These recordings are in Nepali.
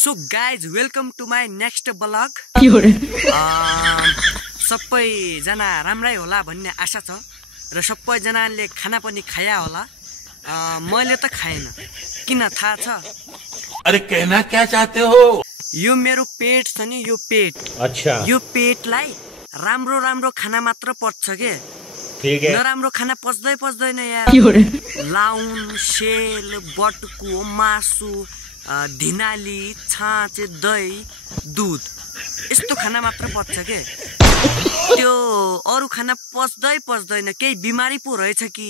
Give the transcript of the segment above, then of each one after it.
So guys, welcome to my next vlog. सबैजना राम्रै होला भन्ने आशा छ र सबैजनाले खाना पनि खाया होला। मैले त खाएन, किन थाहा छ? अरे कहना क्या चाहते हो? यो मेरो पेट छ नि, यो पेट। अच्छा। यो पेटलाई राम्रो राम्रो खाना मात्र पच्छ के। ठीक है। नराम्रो खाना पच्दैन यार। लाउन, सेल, बटुको, मासु, धिनाली, छाँच, दही, दूध यस्तो खाना मात्र पच्छ के। त्यो अरु खाना पच्दैन। केही बिमारी पो रहेछ कि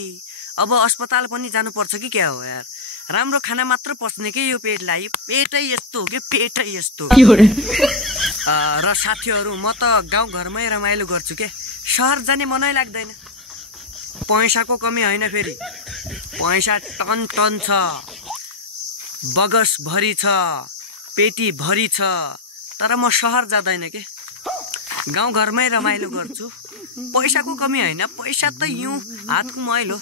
अब अस्पताल पनि जानुपर्छ कि क्या हो यार। राम्रो खाना मात्र पच्ने के यो पेटलाई। पेटै यस्तो हो के, पेटै यस्तो। र साथीहरु, म त गाउँघरमै रमाइलो गर्छु के। शहर जाने मनै लाग्दैन। पैसाको कमी होइन, फेरि पैसा टन टन छ, बगस भरी छ, पेटी भरी छ, तर म शहर जाँदैन के। गाउँघरमै रमाइलो गर्छु। पैसाको कमी होइन, पैसा त यूं हातको मैलो।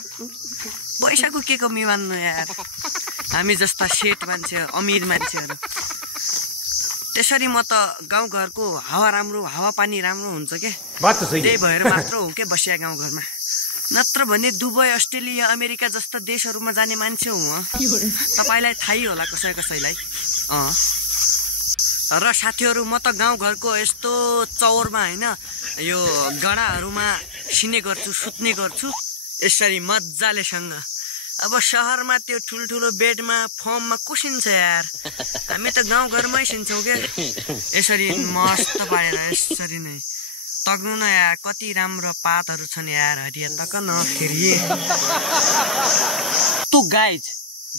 पैसाको के कमी मान्नु यार, हामी जस्ता सेठ मान्छे, अमीर मान्छेहरू। त्यसरी म त गाउँघरको हावा राम्रो, हावापानी राम्रो हुन्छ के। त्यही भएर मात्र हो के बसिया गाउँघरमा। नत्र भने दुबई, अस्ट्रेलिया, अमेरिका जस्ता देशहरूमा जाने मान्छे हुँ। तपाईलाई थाहै होला कसैलाई। र साथीहरू, म त गाउँघरको यस्तो चौरमा होइन, यो गडाहरूमा सिने गर्छु, सुत्ने गर्छु यसरी मजालेसँग। अब शहरमा त्यो ठुल्ठुलो बेडमा, फर्ममा कुसिन्छ यार। हामी त गाउँघरमै सिन्छौँ क्या, यसरी मस्त पारेर यसरी नै। तक्नु न यार, कति राम्रो पातहरू छन् यार, हरिया तक न फेरि। तो गाइज,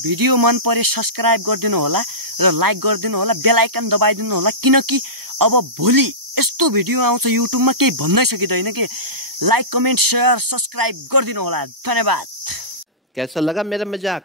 भिडियो मन परे सब्स्क्राइब गरिदिनु होला र लाइक गरिदिनु होला, बेल आइकन दबाइदिनु होला, किनकि अब भोलि यस्तो भिडियो आउँछ युट्युबमा, केही भन्नै सकिँदैन के। लाइक, कमेन्ट, शेयर, सब्स्क्राइब गरिदिनु होला। धन्यवाद। कैसा लगा मेरा मजाक?